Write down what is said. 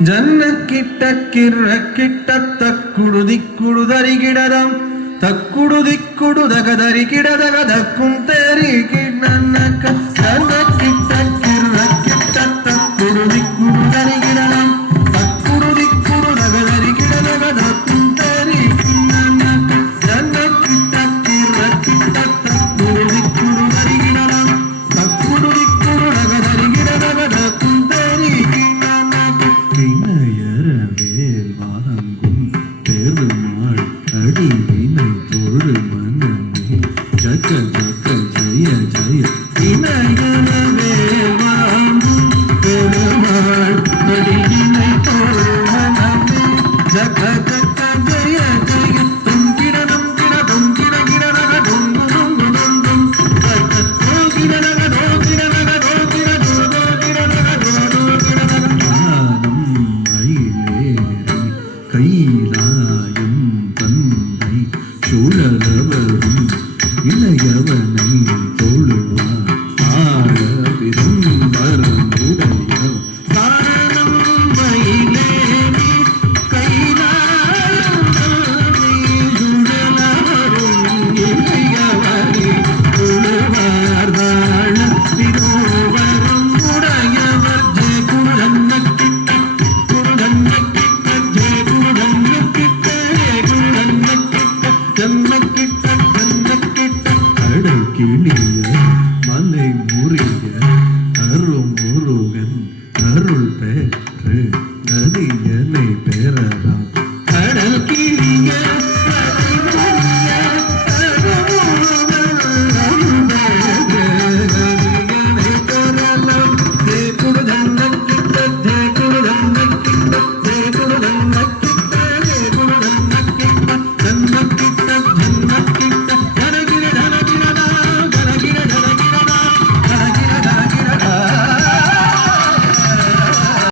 ಜನ್ನ ಕಿಟ್ಟ ಕಿರ್ರ ಕಿಟ್ಟ ತಕ್ಕುಡು ದಿಕ್ಕುಡು ದರಿಗಿಡದಂ ತಕ್ಕುಡು ದಿಕ್ಕುಡು ದಗದರಿ ಗಿಡದಗ ದಕ್ಕುಂತೇರಿ ಕಿಡ್ನನ್ನ ಜನ್ನ ಕಿಟ್ಟ ಕಿರ್ರ ಕಿಟ್ಟ ತಕ್ಕುಡು ದಿಕ್ಕುಡು ದರಿಗಿಡದಂ ತಕ್ಕುಡು ದಿಕ್ಕುಡು ದಗದರಿ ಗಿಡದಗ ದಕ್ಕುಂತೇರಿ ಕಿಡ್ನನ್ನ ಜನ್ನ ಕಿಟ್ಟ ಕಿರ್ರ ಕಿಟ್ಟ ತಕ್ಕುಡು ದಿಕ್ಕುಡು ದರಿಗಿಡದಂ ತಕ್ಕುಡು ದಿಕ್ಕುಡು ದಗದರಿ ಗಿಡದಗ ದಕ್ಕುಂತೇರಿ இணையரவேல் வாங்கும் பெருமாள் அடிவினை தொழு மனமே ஜக ஜக ஜய ஜய இணையரவேல் வாங்கும் பெருமாள் அடிவினை தொழு மனமே ஜக ஜக ஜய ஜய துங்கிடனம் கிடதும் கிட கிடனக துங்கு துங்கு துங்கும் ஜக தோகிடனக தோகிடனக தோகிட தோ கிடனக தோ கிடனக கைலாயம் தந்தை சுழலவரும் இளையவனை தொழுவார் ஆழவிரும் வரமுடைய காரணம் மயிலேறி கைலாயம் தந்தை சுழலவரும் இளையவனை தொழுவார் தாழத்திரோவரும் உடையவர் ஜெய குழந்தைக்கிட்ட கடல் கிளிய மலை முறிய அருமுருக